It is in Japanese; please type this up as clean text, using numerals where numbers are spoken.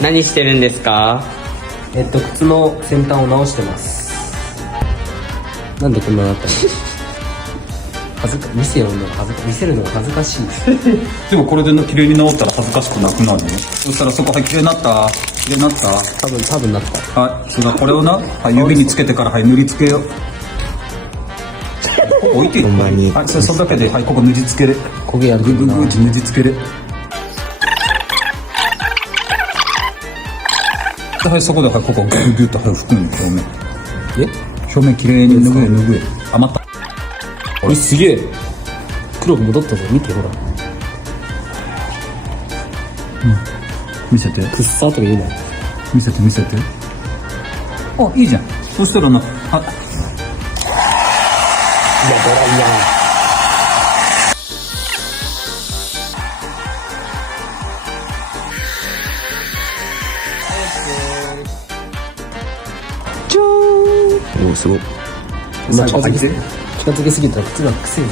何してるんですか？靴の先端を直してます。なんでこんななったの？見せるのが恥ずかしいです。でもこれで綺麗に直ったら恥ずかしくなくなるの？そしたらそこ、はい、綺麗になった？綺麗になった？多分なった。はい、それはこれをな、はい、指につけてから、はい、塗りつけよう。置いてよ。ほんまに。はい、それだけで、はい、ここ塗りつける。焦げやるぐぐぐって塗りつける。はい、そこで、はい、ここグググッと、はい、拭くの、表面。表面綺麗に拭え。余った。すげえ。黒く戻ったぞ、見てほら。見せて。くっさーとか言うな。見せて。あ、いいじゃん。そしたらな、いや、ドライヤー。じゃーん。お、すごい。近づけすぎたら靴がくせえ。